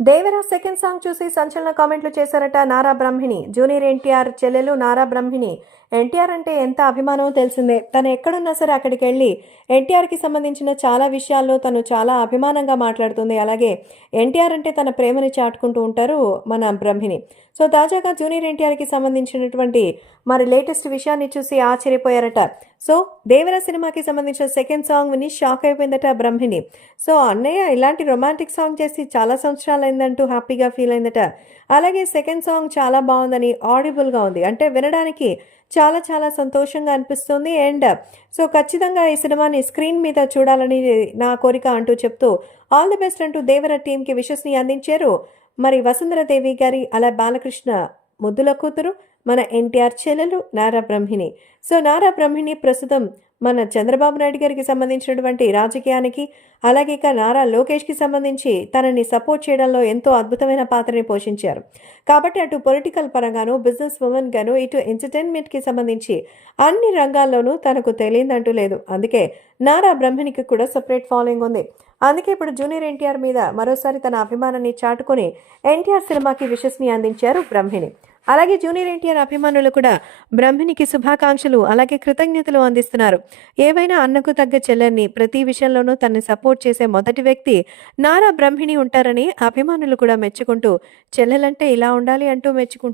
Devara second song చూసి సంచలన కామెంట్లు చేశారట నారా బ్రహ్మిణి. జూనియర్ ఎన్టీఆర్ చెల్లెలు నారా బ్రహ్మిణి. ఎన్టీఆర్ అంటే ఎంత అభిమానమో తెలిసిందే. తను ఎక్కడున్నా సరే అక్కడికి వెళ్ళి ఎన్టీఆర్కి సంబంధించిన చాలా విషయాల్లో తను చాలా అభిమానంగా మాట్లాడుతుంది. అలాగే ఎన్టీఆర్ అంటే తన ప్రేమని చాటుకుంటూ ఉంటారు మన బ్రహ్మిణి. సో తాజాగా జూనియర్ ఎన్టీఆర్కి సంబంధించినటువంటి మరి లేటెస్ట్ విషయాన్ని చూసి ఆశ్చర్యపోయారట. సో దేవరా సినిమాకి సంబంధించిన సెకండ్ సాంగ్ విని షాక్ అయిపోయిందట బ్రహ్మిణి. సో అన్నయ్య ఇలాంటి రొమాంటిక్ సాంగ్ చేసి చాలా సంవత్సరాలైందంటూ హ్యాపీగా ఫీల్ అయిందట. అలాగే సెకండ్ సాంగ్ చాలా బాగుందని, ఆడిబుల్గా ఉంది, అంటే వినడానికి చాలా చాలా సంతోషంగా అనిపిస్తుంది. అండ్ సో ఖచ్చితంగా ఈ సినిమాని స్క్రీన్ మీద చూడాలని నా కోరిక అంటూ చెప్తూ ఆల్ ది బెస్ట్ అంటూ దేవర టీంకి విషెస్ని అందించారు మరి వసుంధరాదేవి గారి, అలా బాలకృష్ణ ముద్దుల కూతురు మన ఎన్టీఆర్ చెల్లెలు నారా బ్రహ్మిణి. సో నారా బ్రహ్మిణి ప్రస్తుతం మన చంద్రబాబు నాయుడు గారికి సంబంధించినటువంటి రాజకీయానికి, అలాగే ఇక నారా లోకేష్కి సంబంధించి తనని సపోర్ట్ చేయడంలో ఎంతో అద్భుతమైన పాత్రని పోషించారు. కాబట్టి అటు పొలిటికల్ పరంగాను, బిజినెస్ ఉమెన్ గాను, ఇటు ఎంటర్టైన్మెంట్కి సంబంధించి అన్ని రంగాల్లోనూ తనకు తెలియదంటూ లేదు. అందుకే నారా బ్రహ్మిణికి కూడా సపరేట్ ఫాలోయింగ్ ఉంది. అందుకే ఇప్పుడు జూనియర్ ఎన్టీఆర్ మీద మరోసారి తన అభిమానాన్ని చాటుకొని ఎన్టీఆర్ సినిమాకి విషెస్ని అందించారు బ్రహ్మిణి. అలాగే జూనియర్ ఎన్టీఆర్ అభిమానులు కూడా బ్రహ్మిణికి శుభాకాంక్షలు, అలాగే కృతజ్ఞతలు అందిస్తున్నారు. ఏవైనా అన్నకు తగ్గ చెల్లెల్ని ప్రతి విషయంలోనూ తనని సపోర్ట్ చేసే మొదటి వ్యక్తి నారా బ్రహ్మిణి ఉంటారని అభిమానులు కూడా మెచ్చుకుంటూ చెల్లెలంటే ఇలా ఉండాలి అంటూ మెచ్చుకుంటున్నారు.